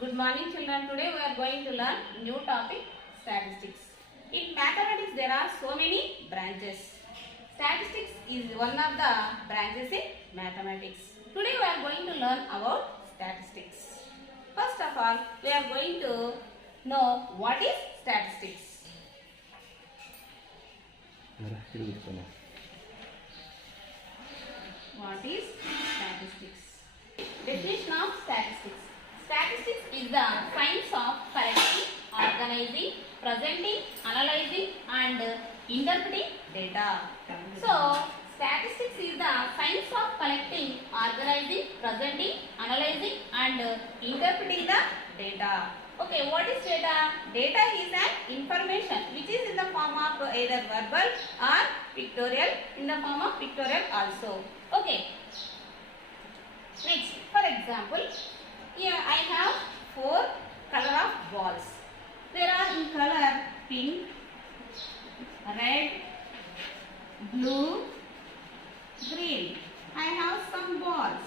Good morning children. Today we are going to learn new topic statistics. In mathematics there are so many branches. Statistics is one of the branches in mathematics. Today we are going to learn about statistics. First of all, we are going to know what is statistics. What is statistics? Definition of statistics. Statistics is the science of collecting, organizing, presenting, analyzing and interpreting data. So, statistics is the science of collecting, organizing, presenting, analyzing and interpreting the data. Okay, what is data? Data is an information which is in the form of either verbal or pictorial, in the form of pictorial also. Okay. Next, for example, here I have 4 color of balls. There are in color pink, red, blue, green. I have some balls.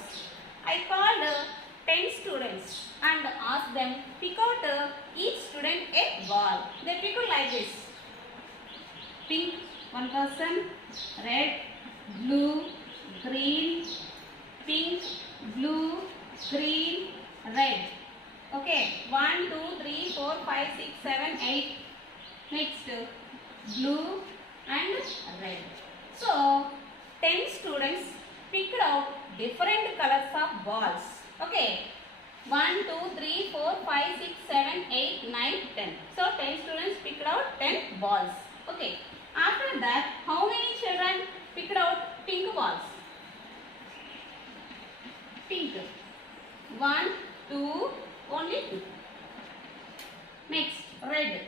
I called 10 students and asked them pick out each student a ball. They pick it like this. Pink, one person, red, blue, green, pink, blue, green, red. Okay, 1, 2, 3, 4, 5, 6, 7, 8. Next, blue and red. So, 10 students picked out different colors of balls. Okay, 1, 2, 3, 4, 5, 6, 7, 8, 9, 10. So, 10 students picked out 10 balls. Okay, after that, how many children picked out pink balls? Pink. 1, 2, only 2. Next, red.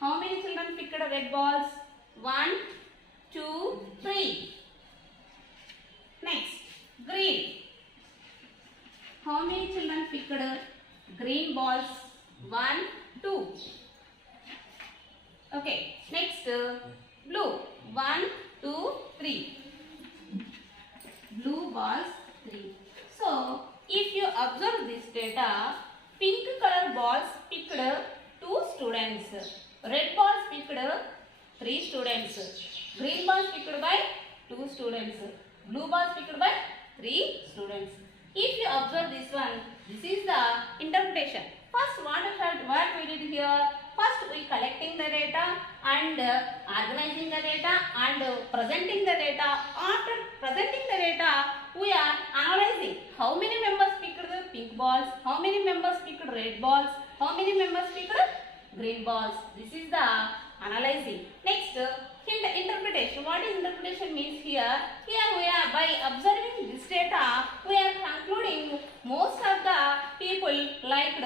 How many children picked red balls? 1, 2, 3. Next, green. How many children picked green balls? 1, 2. Okay, next, blue. 1, 2, 3. Blue balls 3. So, if you observe this data, pink color balls picked 2 students, red balls picked 3 students, green balls picked by 2 students, blue balls picked by 3 students. If you observe this one, this is the interpretation. First, what we did here? First, we collecting the data and organizing the data and presenting the data. After presenting the data, we are analyzing how many members picked the pink balls, how many members picked red balls, how many members picked green balls. This is the analyzing. Next, interpretation. What is interpretation means here? Here we are, by observing this data, we are concluding most of the people liked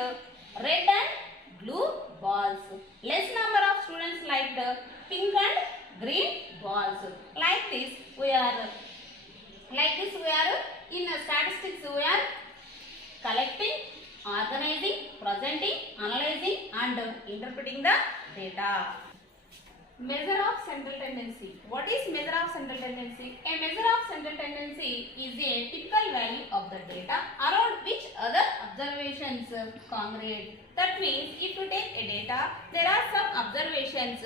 red and blue balls. Less number of students liked pink and green balls. Like this we are in statistics we are collecting, organizing, presenting, analyzing and interpreting the data. Measure of central tendency. What is measure of central tendency? A measure of central tendency is a typical value of the data around which other observations congregate. That means if you take a data, there are some observations.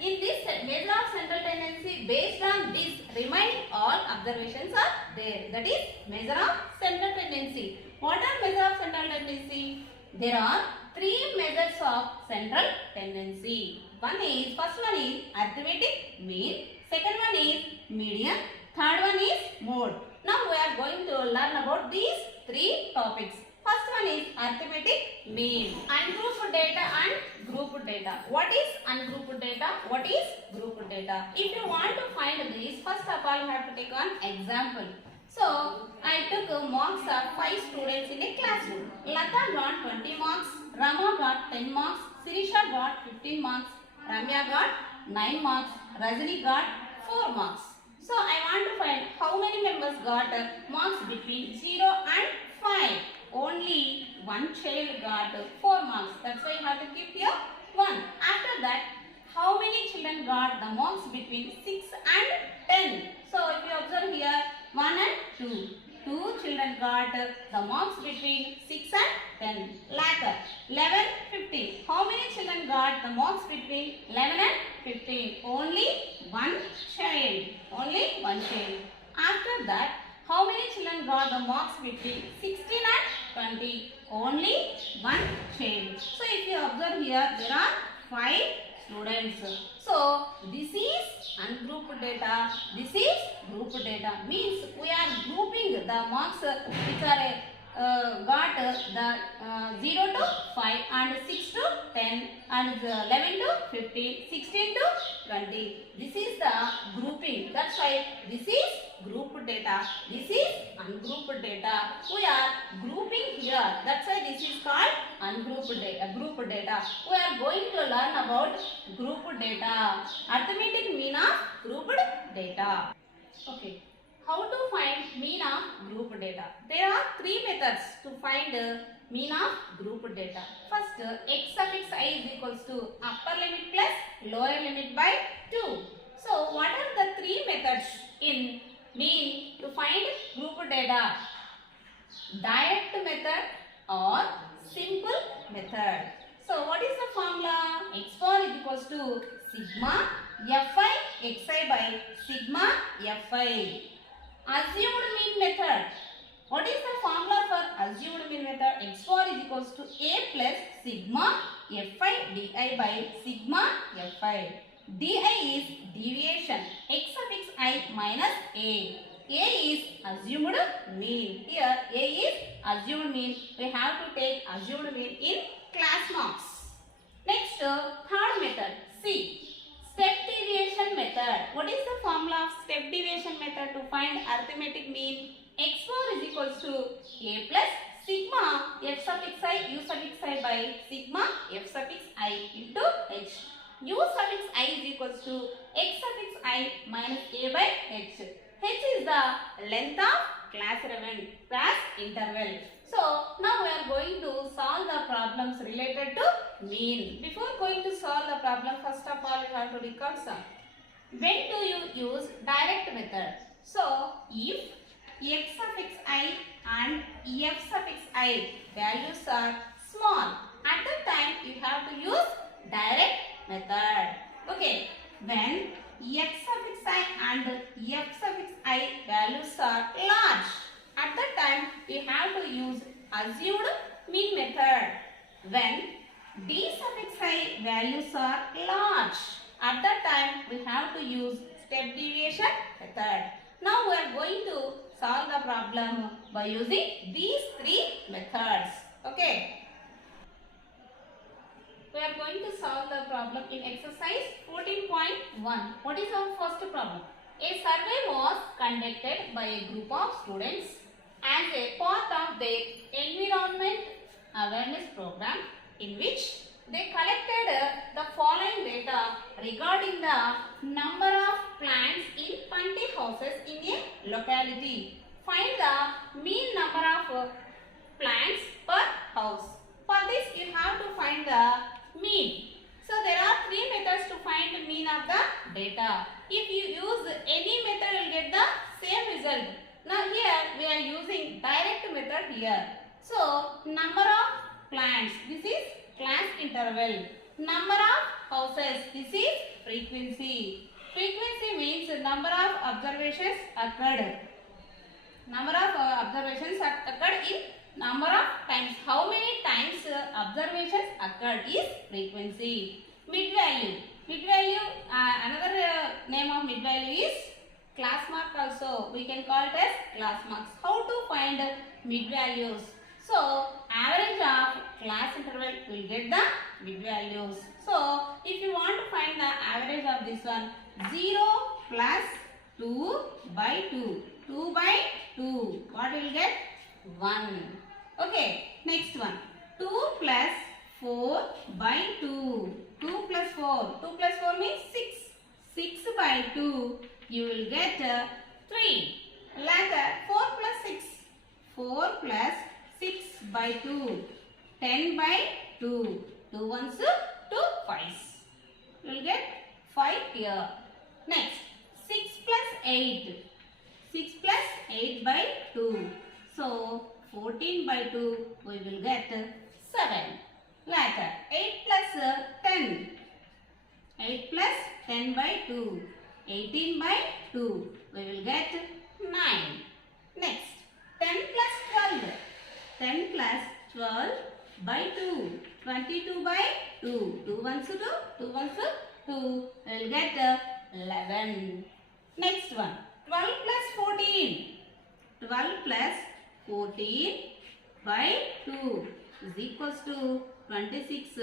In this measure of central tendency, based on this, remaining all observations are there. That is measure of central tendency. What are measure of central tendency? There are 3 measures of central tendency. First one is arithmetic mean, second one is median, third one is mode. Now we are going to learn about these 3 topics. First one is arithmetic mean. Ungrouped data and grouped data. What is ungrouped data? What is grouped data? If you want to find this, first of all you have to take one example. So, I took marks of 5 students in a classroom. Lata got 20 marks, Rama got 10 marks, Sirisha got 15 marks, Ramya got 9 marks, Rajani got 4 marks. So, I want to find how many members got marks between 0 and 5. Only one child got 4 marks. That's why you have to keep here 1. After that, how many children got the marks between 6 and 10? So, if you observe here, 1 and 2. 2 children got the marks between 6 and 10. Later, 11, 15. How many children got the marks between 11 and 15? Only one child. Only one child. After that, how many children got the marks between 16 and 20? Only one child. So if you observe here, there are 5 students. So this is ungrouped data. This is grouped data. Means we are grouping the marks which are got the 0 to 5 and 6 to 10 and 11 to 15, 16 to 20. This is the grouping. That's why this is grouped data. This is ungrouped data. We are grouping here. That's why this is called ungrouped data. Grouped data. We are going to learn about grouped data. Arithmetic mean of grouped data. Okay. How to find mean of group data? There are 3 methods to find mean of group data. First, x suffix I is equals to upper limit plus lower limit by 2. So, what are the 3 methods in mean to find group data? Direct method or simple method. So, what is the formula? X bar is equals to sigma fi xi by sigma fi. Assumed mean method. What is the formula for assumed mean method? X bar is equals to a plus sigma fi di by sigma fi. Di is deviation. X suffix I minus a. A is assumed mean. Here a is assumed mean. We have to take assumed mean in class marks. Next, third method. C. Step deviation method. What is the formula of step deviation method to find arithmetic mean? X bar is equals to a plus sigma f suffix I u suffix I by sigma f suffix I into h. U suffix I is equals to x suffix I minus a by h. H is the length of class interval. So now we are going to solve the problems related to mean. Before going to solve the problem, first of all you have to recall some. When do you use direct method? So if x suffix I and f suffix I values are small, at that time you have to use direct method. Okay, when x suffix I and f suffix I values are large, at that time you have to use assumed mean method. When d suffix I values are large, at that time we have to use step deviation method. Now we are going to solve the problem by using these 3 methods. Okay. We are going to solve the problem in exercise 14.1. What is our first problem? A survey was conducted by a group of students as a part of their environment awareness program, in which they collected the following data regarding the number of plants in 20 houses in a locality. Find the mean number of plants per house. For this you have to find the mean. So there are 3 methods to find the mean of the data. If you use any method, you will get the same result. Now here we are using direct method here. So number of plants, this is class interval. Number of houses, this is frequency. Frequency means number of observations occurred. Number of observations occurred in number of times. How many times observations occurred is frequency. Mid value. Mid value, another name of mid value is class mark also. We can call it as class marks. How to find mid values? So, average of class interval will get the mid values. So, if you want to find the average of this one, 0 plus 2 by 2. 2 by 2. What will get? 1. Okay, next one. 2 plus 4 by 2. 2 plus 4. 2 plus 4 means 6. 6 by 2. You will get 3. Later, 4 plus 6. 4 plus 6 by 2. 10 by 2. 2 ones, 2 5s. You will get 5 here. Next, 6 plus 8. 6 plus 8 by 2. So 14 by 2 we will get 7. Later 8 plus 10. 8 plus 10 by 2. 18 by 2. We will get 9. Next 10 plus 12. 10 plus 12 by 2. 22 by 2. 2 ones 2. 2 ones 2. We will get 11. Next one. 12 plus 14. 12 plus 14 by 2 is equals to 26.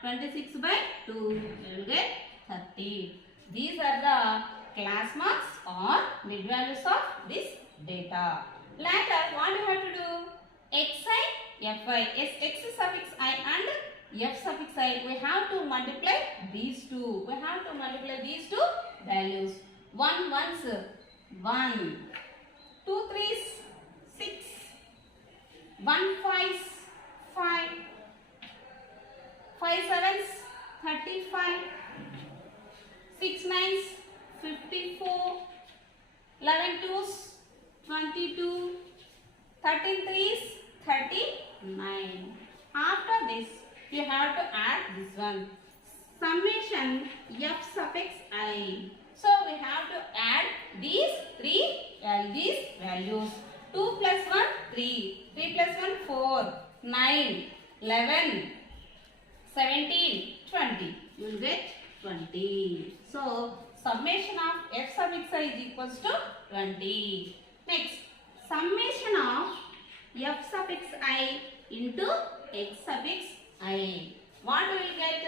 26 by 2 we will get 30. These are the class marks or mid values of this data. Later what you have to do? Xi, Fi, X suffix I and F suffix I. We have to multiply these two. We have to multiply these two values. 1 ones 1. 2 threes 6. 1 fives 5. 5 sevens 35. 6 nines 54. 11 twos 22. 13 threes 39. After this you have to add this one. Summation F suffix I. So we have to add these these values. 2 plus 1 3. 3 plus 1 4. 9. 11. 17. 20. You will get 20. So summation of F suffix I is equals to 20. Next, summation of F suffix I into X suffix I. What we will get?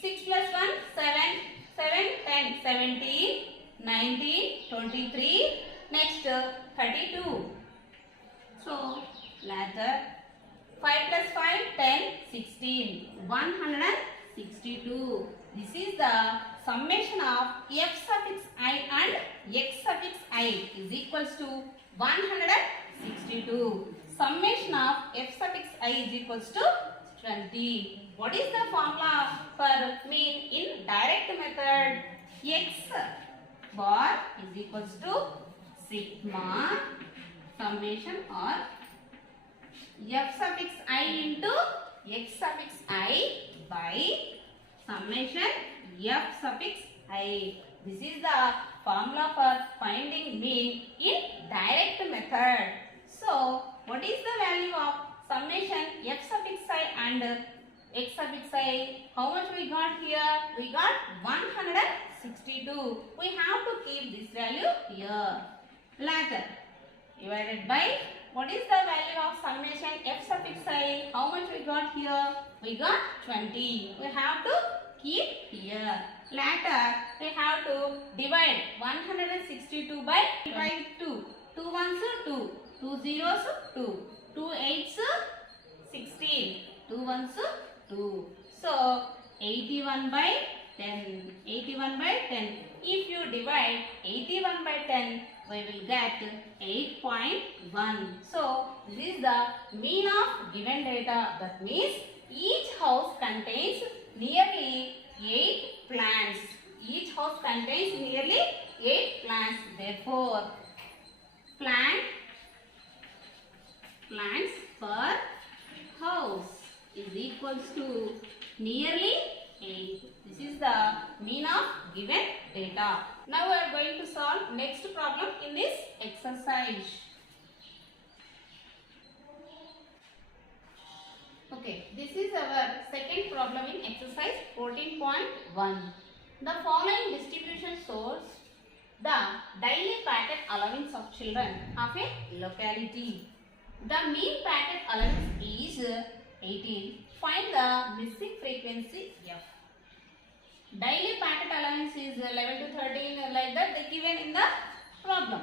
6 plus 1 7. 7 10 17 19 23. Next 32. So later 5 plus 5 10 16 162. This is the summation of F suffix I and X suffix I is equals to 162. Summation of F suffix I is equals to 20. What is the formula for mean in direct method? X bar is equals to sigma summation or F suffix I into X suffix I by summation F suffix I. This is the formula for finding mean in direct method. So, what is the value of summation F suffix I and X suffix I? How much we got here? We got 162. We have to keep this value here. Later, divided by what is the value of summation F suffix I? How much we got here? We got 20. We have to keep here. Later, we have to divide 162 by 2. 2 ones 2. 2 zeros 2. 2 eights 16. 2 ones 2. So, 81 by 10. 81 by 10. If you divide 81 by 10, we will get 8.1. So, this is the mean of given data. That means each house contains nearly 8 plants. Each house contains nearly 8 plants. Therefore, plants per house is equals to nearly 8. This is the mean of given data. Now we are going to solve next problem in this exercise. Okay, this is our second problem in exercise 14.1. The following distribution shows the daily packet allowance of children of a locality. The mean packet allowance is 18. Find the missing frequency F. Daily packet allowance is 11 to 13 like that they given in the problem.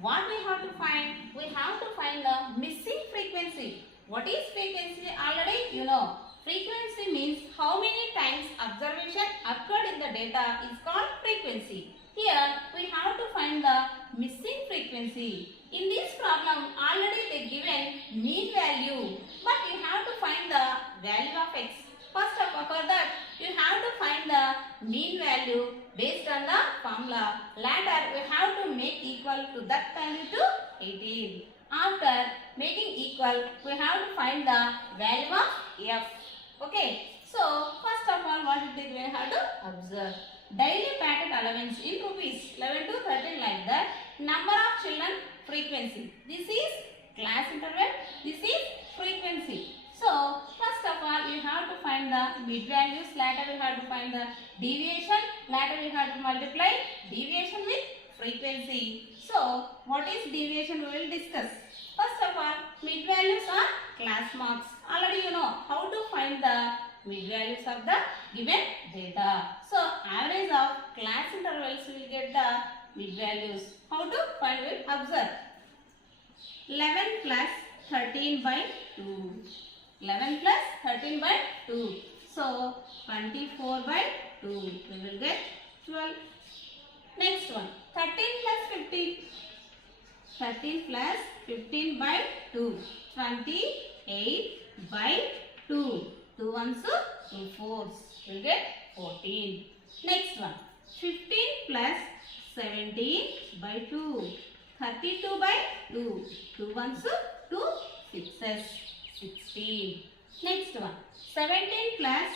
What we have to find? We have to find the missing frequency. What is frequency? Already you know. Frequency means how many times observation occurred in the data is called frequency. Here we have to find the missing frequency. In this problem already they given mean value, but you have to find the value of x. First of all, for that you have to find the mean value based on the formula. Later we have to make equal to that value to 18. After making find the value of f. Okay. So first of all, what it is we have to observe. Daily packet allowance in rupees 11 to 13 like that. Number of children, frequency. This is class interval. This is frequency. So first of all, you have to find the mid values. Later we have to find the deviation. Later we have to multiply deviation with frequency. So what is deviation we will discuss. First of all, mid values are class marks. Already you know how to find the mid values of the given data. So average of class intervals will get the mid values. How to find? Will observe. 11 plus 13 by 2. 11 plus 13 by 2. So 24 by 2. We will get 12. Next one. 13 plus 15. 13 plus 15 by 2. 28 by 2. 2 ones, 2 fours. We will get 14. Next one. 15 plus 17 by 2. 32 by 2. 2 ones, 2 sixes. 16. Next one. 17 plus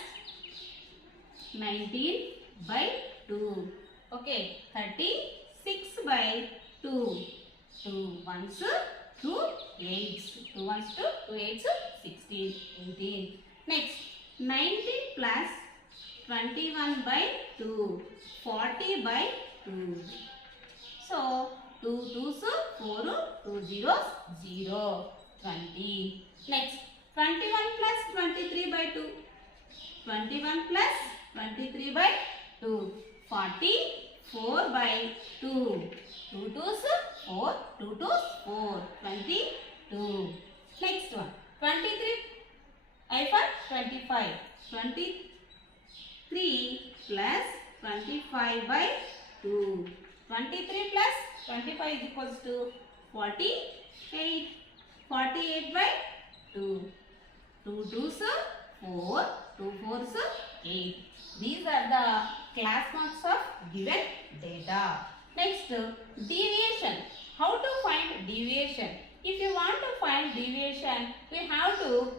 19 by 2. Okay. 36 by 2. 2 ones, 2 eights. 2 ones, 2 eights, 16. 18. Next. 19 plus 21 by 2. 40 by 2. So 2 twos, 4, 2 zeros, 0. 20. Next, 21 plus 23 by 2. 21 plus 23 by 2. 44 by 2. 2 twos, 4. 2 twos, 4. 22. Next one, 23 I for 25. 23 plus 25 by 2. 23 plus 25 is equals to 48. 48 by 2. 2 twos, 4. 2 fours, 8. These are the class marks of given data. Next, deviation. How to find deviation? If you want to find deviation, we have to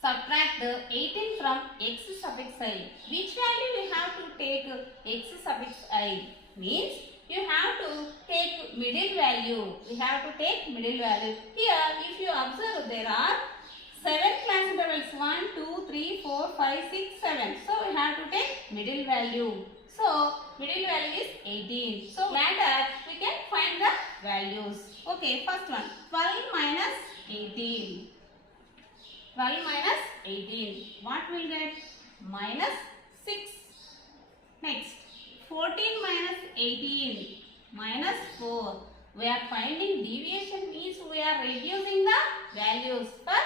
subtract 18 from x suffix I. Which value we have to take x suffix I? Means you have to take middle value. We have to take middle value. Here, if you observe, there are 7 class intervals. 1, 2, 3, 4, 5, 6, 7. So, we have to take middle value. So, middle value is 18. So, later we can find the values. Okay, first one. 12 minus 18. 12 minus 18. What will get? Minus 6. Next. 14 minus 18 minus 4. We are finding deviation means we are reducing the values for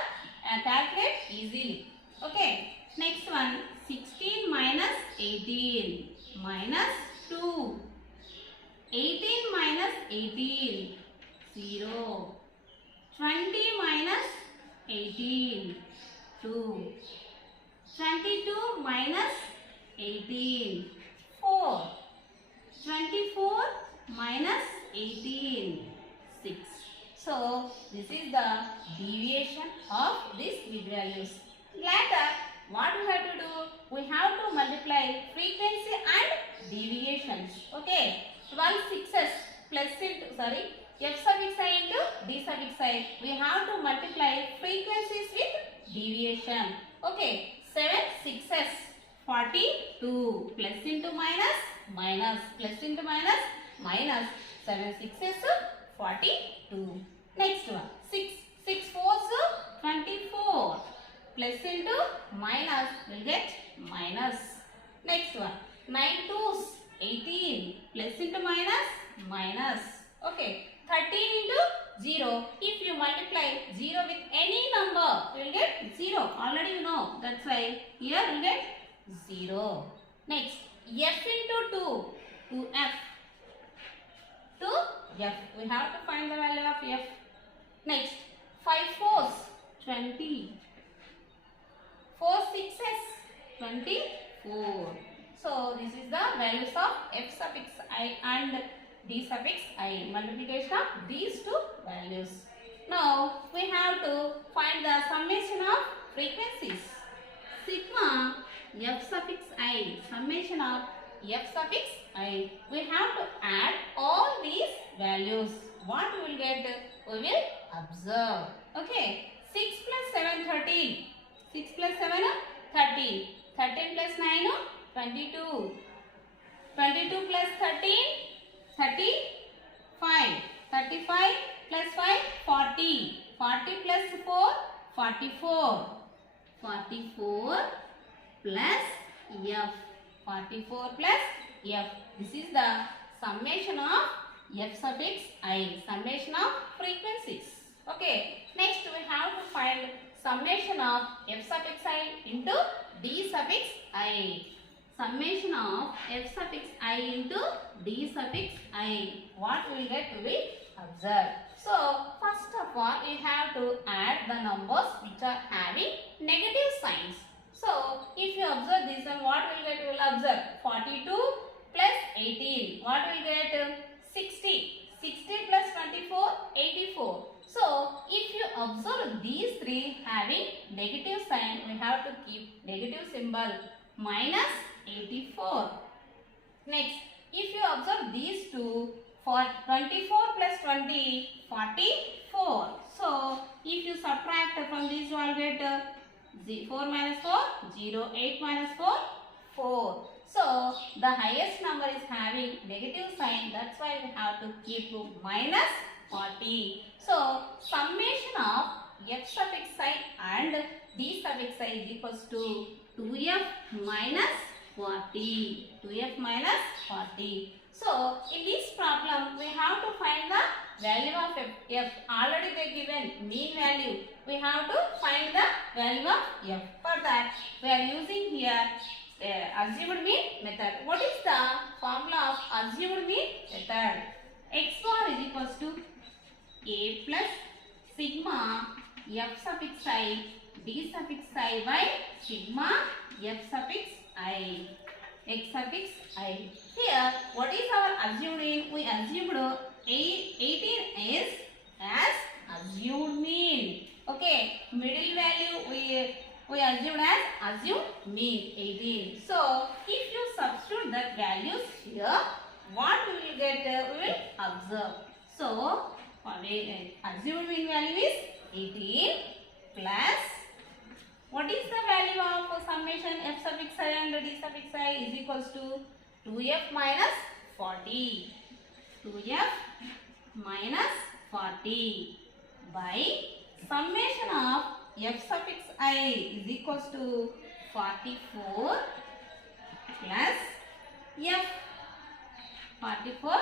calculate easily. Okay. Next one 16 minus 18 minus 2. 18 minus 18 0. 20 minus 18 2. 22 minus 18 4. 24 minus 18 6. So this is the deviation of these mid values. Later what we have to do? We have to multiply frequency and deviations. Okay. 12 sixes plus f suffix I into d suffix I. We have to multiply frequencies with deviation. Okay. 7 sixes 42 plus into minus plus into minus 7 sixes 42. Next one 6 fours 24 plus into minus will get minus. Next one 9 twos 18 plus into minus. Okay. 13 into 0. If you multiply 0 with any number, you will get 0. Already you know. That's why here you will get 0. Next, f into 2. 2f. 2f. We have to find the value of f. Next, 5 fours. 20. 4 sixes. 24. So, this is the values of f suffix I and d suffix I. Multiplication of these two values. Now we have to find the summation of frequencies. Sigma f suffix I, summation of f suffix I. We have to add all these values. What we will get? We will observe. Okay. 6 plus 7, 13. 6 plus 7, 13. 13 plus 9, 22. 22 plus 13, 35. 35 plus 5, 40. 40 plus 4, 44. 44 plus f. 44 plus f. This is the summation of f suffix I. Summation of frequencies. Okay. Next we have to find summation of f suffix I into d suffix I. Summation of f suffix I into d suffix I. What we will get? We will observe. So first of all we have to add the numbers which are having negative signs. So if you observe this one, what will get? We will observe 42 plus 18. What will get? 60. 60 plus 24, 84. So if you observe these three having negative sign, we have to keep negative symbol minus 84. Next, if you observe these two, for 24 plus 20, 44. So if you subtract from this, you will get 4 minus 4, 0, 8 minus 4, 4. So the highest number is having negative sign, that's why we have to keep minus 40. So summation of f suffix I and d suffix I is equals to 2f minus 40. 2f minus 40. So in this problem we have to find the value of f. Already they given mean value. We have to find the value of f. For that we are using here assumed mean method. What is the formula of assumed mean method? X bar is equals to a plus sigma f suffix I d suffix I by sigma f suffix I x suffix I. Here what is our assumed mean? We assumed 18 is as assumed mean. Okay, middle value we assumed as assumed mean 18. So if you substitute that values here, what we will get? We will observe. So assumed mean value is 18 plus, what is the value of summation f suffix I and d suffix I is equals to 2f minus 40. 2f minus 40 by summation of f suffix I is equals to 44 plus f. 44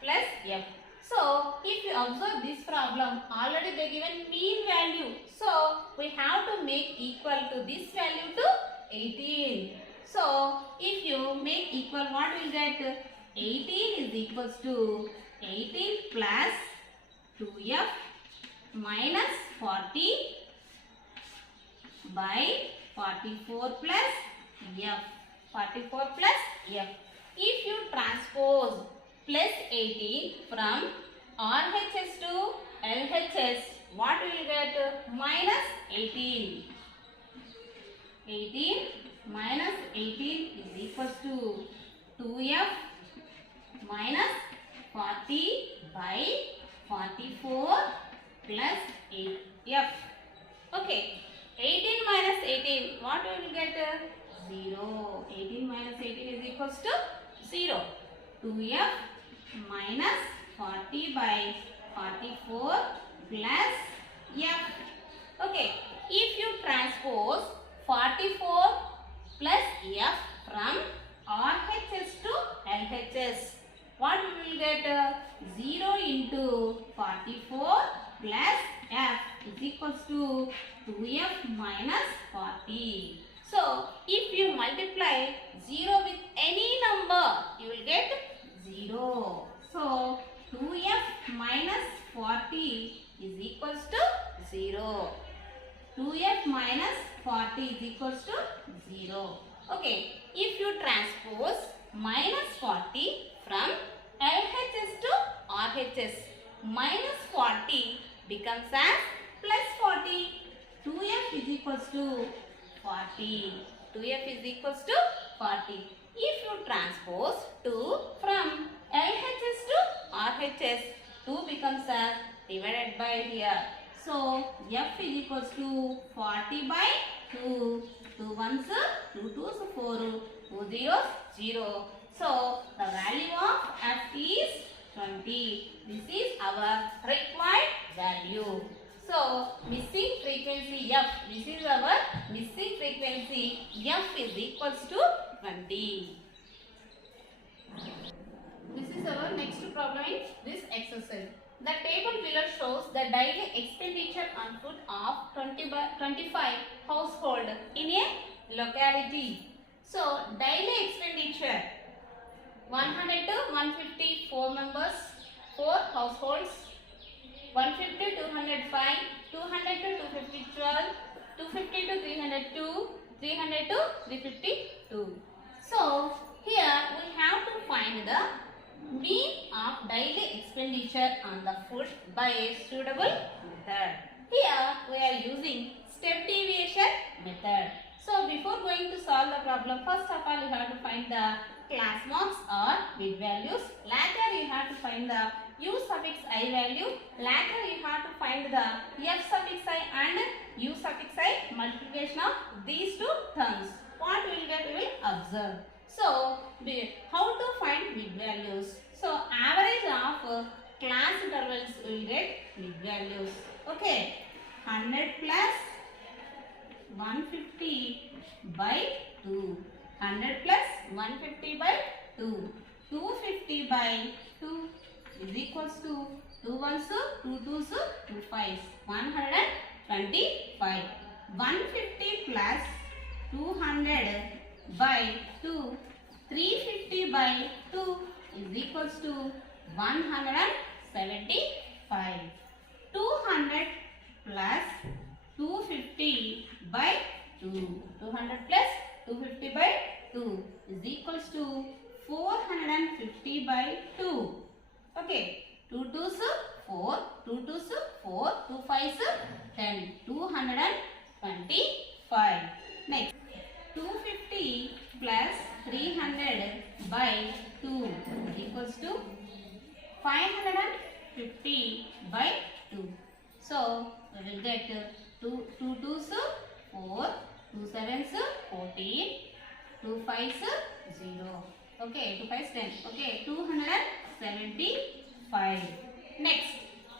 plus f. So if you observe this problem, already they given mean value. So we have to make equal to this value to 18. So if you make equal, what will get? 18 is equals to 18 plus 2f minus 40 by 44 plus f. 44 plus f. If you transpose plus 18 from RHS to LHS, what will get? Minus 18. 18 minus 18 is equals to 2f minus 40 by 44 plus 8f. Okay. 18 minus 18, what we will get? 0. 18 minus 18 is equals to 0. 2f minus 40 by 44 plus f. Okay. If you transpose 44 plus f from RHS to LHS, what we will get? 0 into 44 plus f is equals to 2f minus 40. So, if you multiply 0 with any number, you will get 0. So, 2f minus 40 is equals to 0. 2f minus 40 is equals to 0. Okay, if you transpose minus 40 from LHS to RHS, minus 40 becomes as plus 40. 2f is equals to 40. 2f is equals to 40. If you transpose 2 from LHS to RHS, 2 becomes as divided by here. So f is equals to 40 by 2. 2 ones, 2 twos, 4, 2 zeros, 0. So the value of f is 20. This is our required value. So missing frequency f. This is our missing frequency. F is equals to 20. This is our next problem in this exercise. The table below shows the daily expenditure on food of 25 household in a locality. So daily expenditure 100 to 150 4 members, 4 households, 150 to 205, 200 to 250 12, 250 to 302, 300 to 352. So here we have to find the mean of daily expenditure on the food by a suitable method. Here we are using step deviation method. So before going to solve the problem, first of all you have to find the class marks or bit values. Later you have to find the u suffix I value. Later you have to find the f suffix I and u suffix I multiplication of these two terms. What we will get, we will observe. So how to find mid values? So average of class intervals will get mid values. Okay, 100 plus 150 by 2. 100 plus 150 by 2. 250 by 2 is equals to 2 ones, 2 twos, 2 fives. 125. 150 plus 200 by 2. 350 by 2 is equals to 175. 200 plus 250 by 2. 200 plus 250 by 2 is equals to 450 by 2. Okay. 2 twos 4, 2 twos 4, 2 fives 10. 225. Next. 250 plus 300 by 2 is equals to 550 by 2. So we will get 2 twos 4, 2 sevens 14, 2 fives 0. Okay, 2 fives 10. Okay, 275. Next,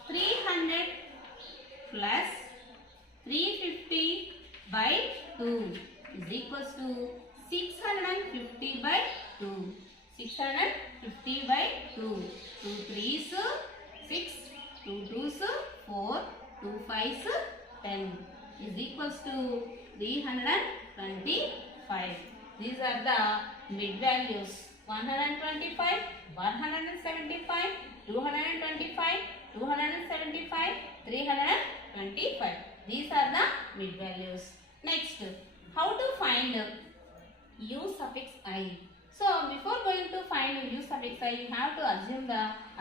300 plus 350 by 2 is equals to 650 by 2. 650 by 2. 2 threes 6, 2 twos 4, 2 fives 10 is equals to 325. These are the mid values. 125, 175, 225, 275, 325. These are the mid values. Next, how to find u suffix I? So before going to find u suffix I, you have to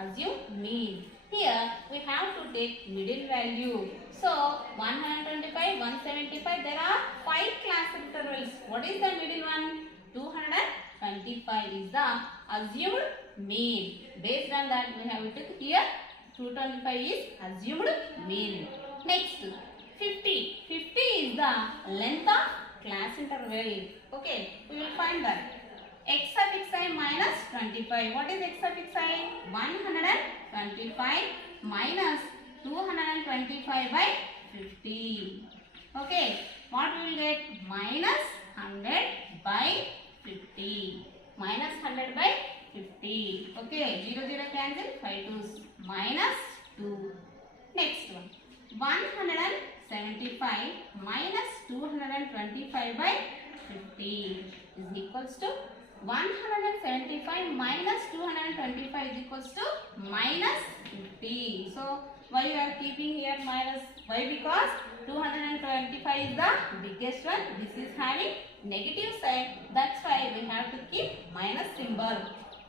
assume mean. Here we have to take middle value. So 125, 175, there are 5 class intervals. What is the middle one? 225 is the assumed mean. Based on that we have to here 225 is assumed mean. Next, 50. 50 is the length of class interval. Okay, we will find that. X suffix I minus 25. What is X suffix I? 125 minus 225 by 50. Okay, what we will get? Minus 100 by 50. Minus 100 by 50. Okay, 0, 0 cancel. 5 twos. Minus 2. Next one. 175 minus 225 by 50 is equals to 175 minus 225 is equals to minus 50. So why you are keeping here minus? Why? Because 225 is the biggest one. This is having negative sign. That's why we have to keep minus symbol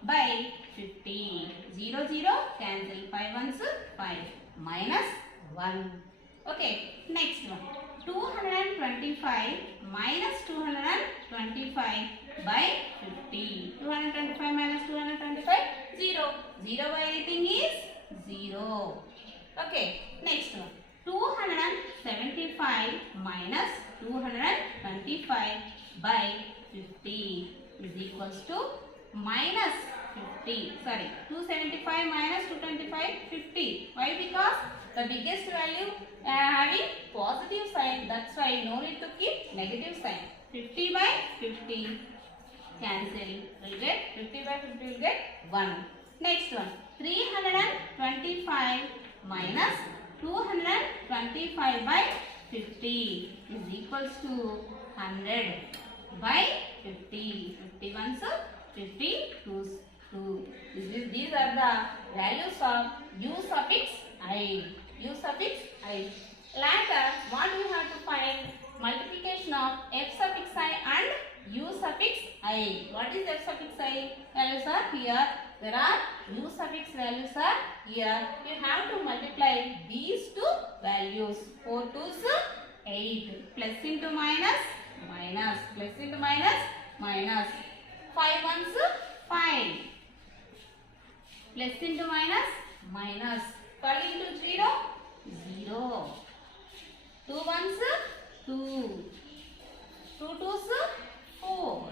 by 50. 0, 0 cancel. 5 ones 5 minus 1. Okay, next one. 225 minus 225 by 50. 225 minus 225, 0. 0 by anything is 0. Okay, next one. 275 minus 225 by 50 is equals to minus 50. Sorry, 275 minus 225, 50. Why? Because the biggest value having positive sign. That's why no need to keep negative sign. 50 by 50 cancel. Will get 50 by 50 will get 1. Next one. 325 minus 225 by 50 is equals to 100 by 50. 50 ones 50 twos 2. These are the values of u suffix I. U suffix I. Later, what we have to find? Multiplication of f suffix I and u suffix I. What is f suffix I? Values are here. There are u suffix values are here. You have to multiply these two values. 4 2s 8. Plus into minus, minus. Plus into minus, minus. 5 1s 5. Plus into minus, minus. 12 into 0, 0. 2 1s 2. 2 2s 4.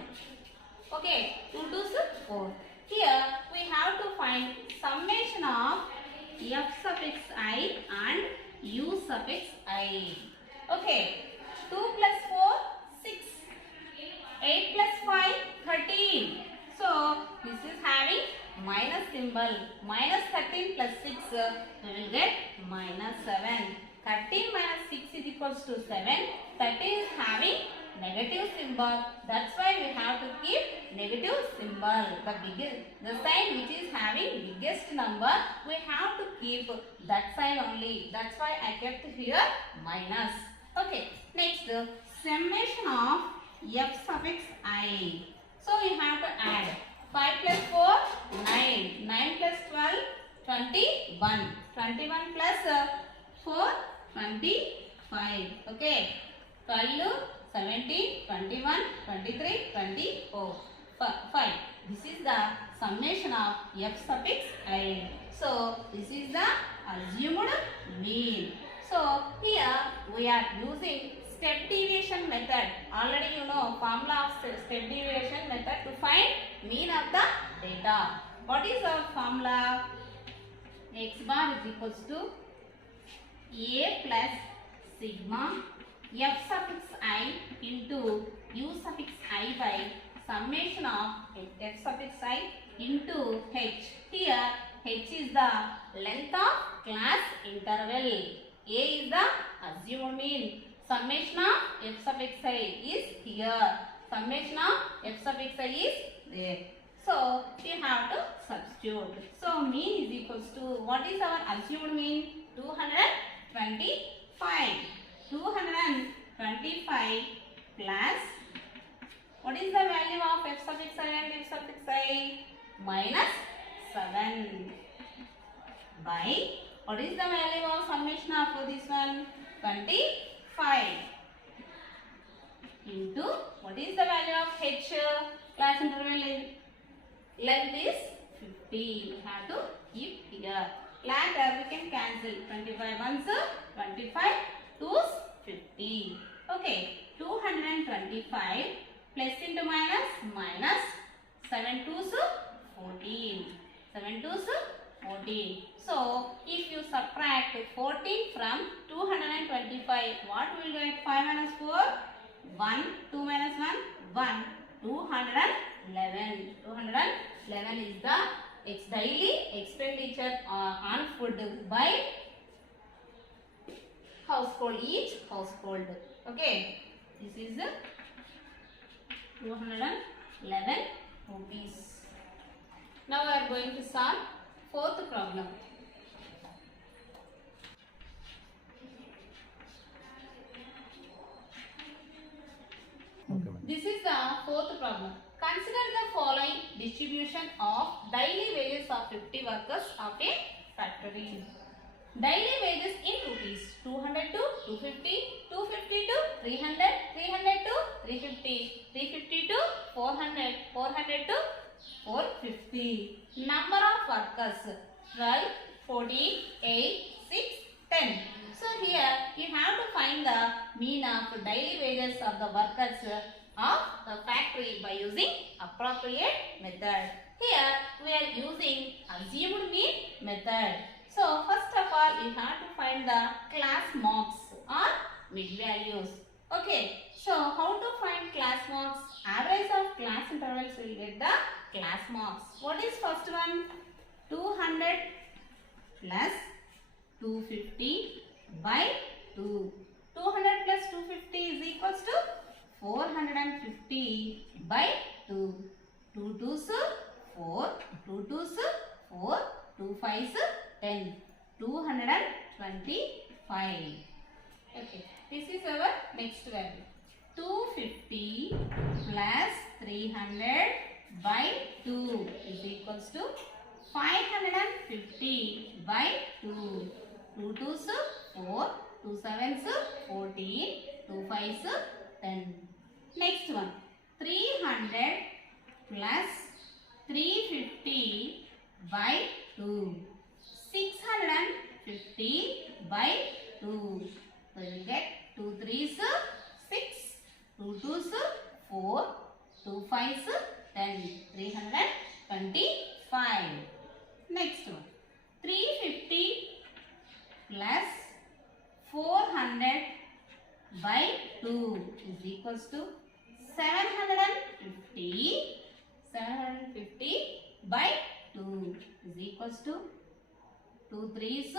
Okay, 2 2s 4. Here we have to find summation of f suffix I and u suffix I. Okay, 2 plus 4, 6. 8 plus 5, 13. So, this is having minus symbol. Minus 13 plus 6, we will get minus 7. 13 minus 6 is equals to 7. 13 is having negative symbol. That's why we have to keep negative symbol. The sign which is having biggest number, we have to keep that sign only. That's why I kept here minus. Okay, next summation of f suffix I. So we have to add 5 plus 4, 9. 9 plus 12, 21. 21 plus 4, 25. Okay. 12, 17, 21, 23, 24. 5. This is the summation of f suffix I. So this is the assumed mean. So here we are using step deviation method. Already you know formula of step deviation method to find mean of the data. What is our formula? X bar is equals to a plus sigma f suffix I into u suffix I by summation of f suffix I into h. Here h is the length of class interval. A is the assumed mean. Summation of f suffix I is here. Summation of f suffix I is there. So we have to substitute. So mean is equals to, what is our assumed mean? 225. 225 plus, what is the value of f suffix I and f suffix I? Minus 7 by, what is the value of summation of this one? 25 into, what is the value of h? Class interval length is 50. We have to keep here. Later we can cancel. 25 ones 25, 2s 50. Okay, 225 plus into minus, minus 7 2s 14. 7 2s 14. So if you subtract 14 from 225, what will get? 5 minus 4, 1, 2 minus 1, 1, 211. 211 is the daily expenditure on food by household, each household. Okay, this is 211 rupees. Now we are going to solve fourth problem. Okay, this is the fourth problem. Consider the following distribution of daily wages of 50 workers of a factory. Daily wages in rupees 200 to 250, 250 to 300, 300 to 350, 350 to 400, 400 to 450. Number of workers 12, 14, 8, 6, 10. So here you have to find the mean of daily wages of the workers of the factory by using appropriate method. Here we are using assumed mean method. So first of all you have to find the class marks or mid values. Okay, so how to find class marks? Average of class intervals will get the class marks. What is first one? 200 plus 250 by 2. 200 plus 250 is equals to 450 by 2. 2 2s 4, 2 2s 4, 2 5s 10. 225. Okay, this is our next value. 250 plus 300 by 2 is equals to 550 by 2. 2 2s 4, 2 7s 14, 2 5s 10. Next one. 300 plus 350 by 2. 650 by 2. So you will get 2 3s 6, 2 2s 4, 2 5s 10. 325. Next one. 350 plus 400 by 2 is equals to 750. 750 by 2 is equals to 2 3s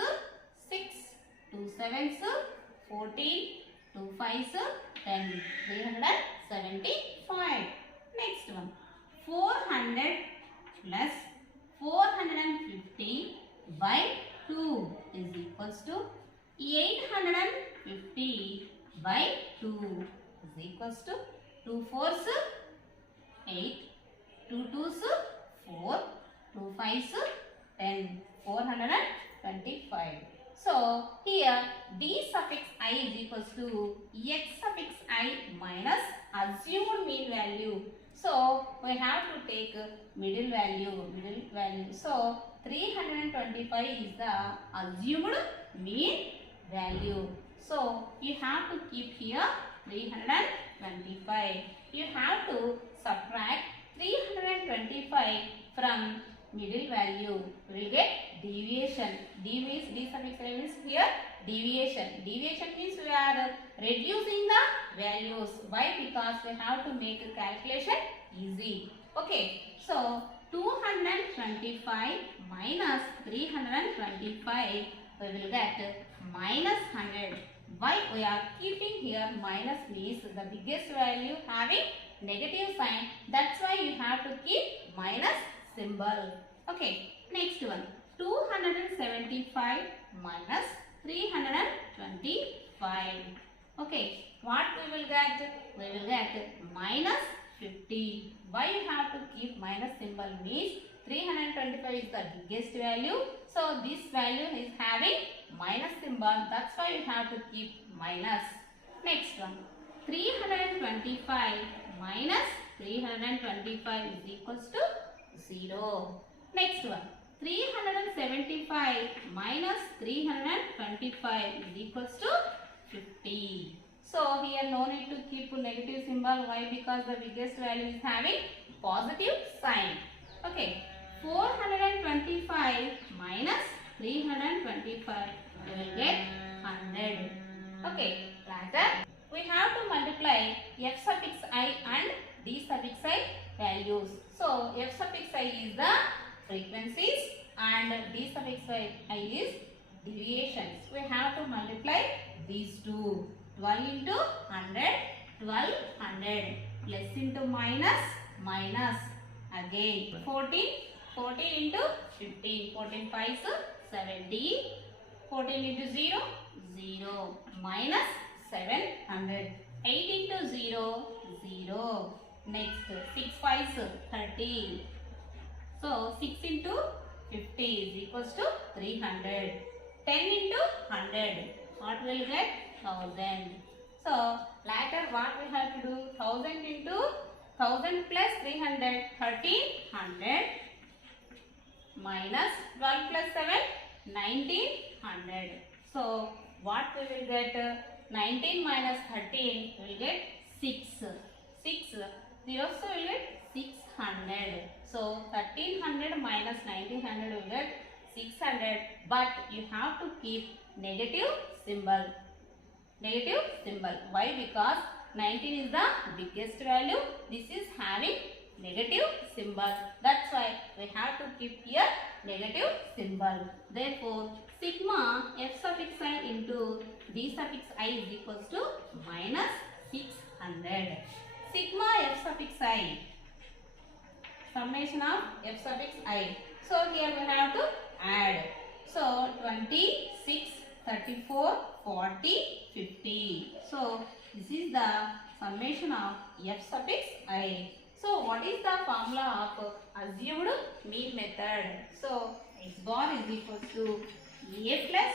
6, 2 7s 14, 2 5s 10. 375. Next one. 400 plus 450 by 2 is equals to 850 by 2 is equals to 2 4s 8, 2 2s 4, 2 5s 10. 425. So here D suffix I is equals to X suffix I minus assumed mean value. So we have to take middle value. So 325 is the assumed mean value. So you have to keep here 325. You have to subtract 325 from middle value. We will get deviation. D suffix I means here deviation. Deviation means we are reducing the values. Why? Because we have to make a calculation easy. Okay. So 225 minus 325 we will get minus 100. Why we are keeping here minus means the biggest value having negative sign. That's why you have to keep minus symbol. Okay, next one. 275 minus 325. Okay, what we will get? We will get minus 50. Why you have to keep minus symbol means 325 is the biggest value. So this value is having minus symbol. That's why you have to keep minus. Next one. 325 minus 325 is equals to 0. Next one. 375 minus 325 is equals to 50. So here no need to keep negative symbol. Why? Because the biggest value is having positive sign. Okay. 425 minus 325 we will get 100. Okay. Later we have to multiply F suffix I and D suffix I values. So F suffix I is the frequencies and D suffix I is deviations. We have to multiply these two. 12 into 100, 1200. Plus into minus, minus. Again 14 into 15. 14 5s 70. 14 into 0, 0. Minus 700. 8 into 0, 0. Next 6 5s 30. So 6 into 50 is equals to 300. 10 into 100. What will get? 1000. So later what we have to do? 1000 into 1000 plus 300, 1300 minus 12 plus 7, 1900. So what we will get? 19 minus 13 will get 6. 6. Zeros will get 600. So 1300 minus 1900 will get 600. But you have to keep negative symbol. Negative symbol. Why? Because 19 is the biggest value. This is having negative symbol. That's why we have to keep here negative symbol. Therefore, sigma f suffix I into d suffix I is equals to minus 600. Sigma f suffix I, summation of f suffix I. So here we have to add. So 26, 34, 40, 50. So this is the summation of f suffix I. So what is the formula of assumed mean method? So x bar is equals to a plus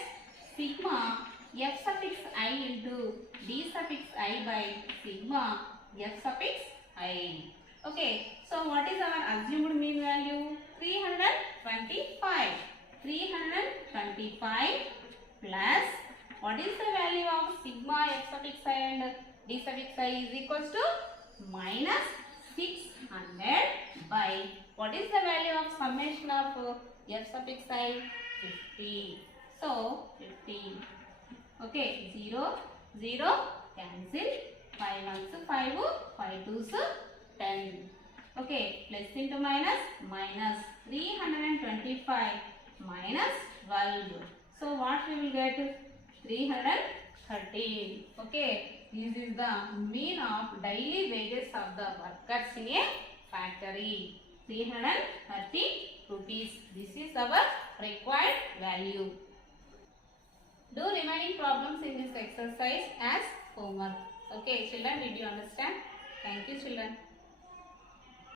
sigma f suffix I into d suffix I by sigma f suffix I. Okay, so what is our assumed mean value? 325. 325 plus what is the value of sigma f suffix I and d suffix I is equals to minus 600 by what is the value of summation of f suffix I? 50. So 50. Okay, 0, 0, cancel. 5 ones 5, 5 twos 10. Okay, plus into minus, minus 325 minus 12. So what we will get? 313. Okay, this is the mean of daily wages of the workers in a factory. 330 rupees. This is our required value. Do remaining problems in this exercise as homework. Okay, children, did you understand? Thank you, children.